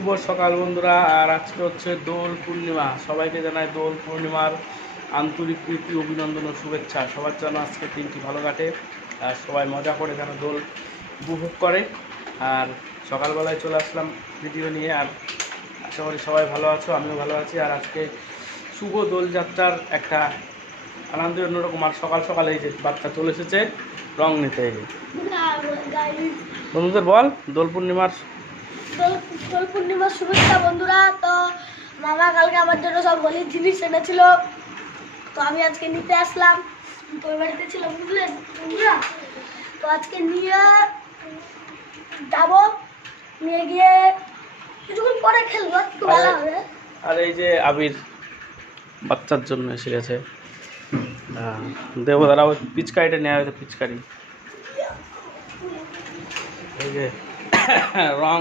শুভ সকাল বন্ধুরা। আর আজকে হচ্ছে দোল পূর্ণিমা। সবাইকে জানাই দোল পূর্ণিমার আন্তরিক প্রীতি, অভিনন্দন ও শুভেচ্ছা। সবার জন্য আজকে দিনটি ভালো কাটে আর সবাই মজা করে যেন দোল উপভোগ করে। আর সকালবেলায় চলে আসলাম ভিডিও নিয়ে। আর আশা করি সবাই ভালো আছো, আমিও ভালো আছি। আর আজকে শুভ দোলযাত্রার একটা আনন্দ অন্যরকম। আর সকাল সকাল এই যে বাচ্চা চলে এসেছে রং নিতে। এই যে বন্ধুদের বল দোল পূর্ণিমার শুভেচ্ছা বন্ধুরা। তো মামা কালকে আমার জন্য সব হোলির জিনিস এনেছিল, তো আমি আজকে নিতে আসলাম। তোর বাড়িতে ছিল বুঝলেন বন্ধুরা, তো আজকে নিয়ে যাবো, নিয়ে গিয়ে কিছুক্ষণ পরে খেলবো, একটু ভালো হবে। আর এই যে আবির বাচ্চার জন্য এসে গেছে। দেবো দাঁড়াও, পিচকারিটা নেওয়া হয়েছে। পিচকারি এই যে রং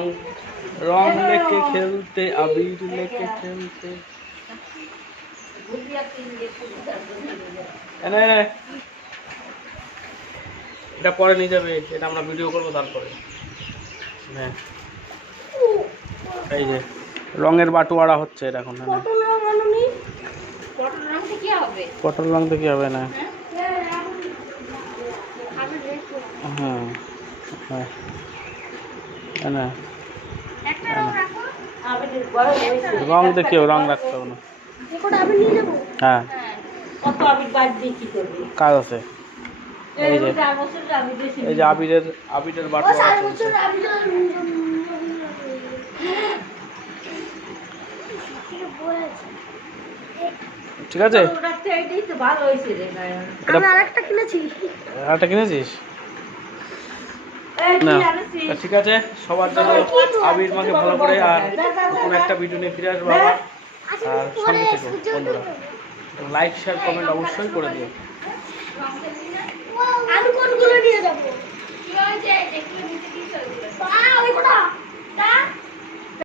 রং লেকে খেলতে, আবির লেকে খেলতে। এনে এটা পরে নিয়ে যাবে, এটা আমরা ভিডিও করবো তারপরে। হ্যাঁ এই যে রঙের বাটোয়ারা হচ্ছে এটা এখন। পটল রং আনুনি, পটল রং তো কি হবে না। হ্যাঁ হ্যাঁ না রং দেখিও, রং রাখতে হবে না। হ্যাঁ কাজ আছে। এই যে আবিরের বাটোয়ারা চলছে। ঠিক আছে, আরেকটা কিনেছিস না? ঠিক আছে, সবার জন্য আবির মাকে ভালো করে। আর নতুন একটা ভিডিও নিয়ে ফিরে আসবো আবার। আর সঙ্গে থেকো বন্ধুরা, লাইক শেয়ার কমেন্ট অবশ্যই করে দিও। আমি কোনগুলো নিয়ে যাবো?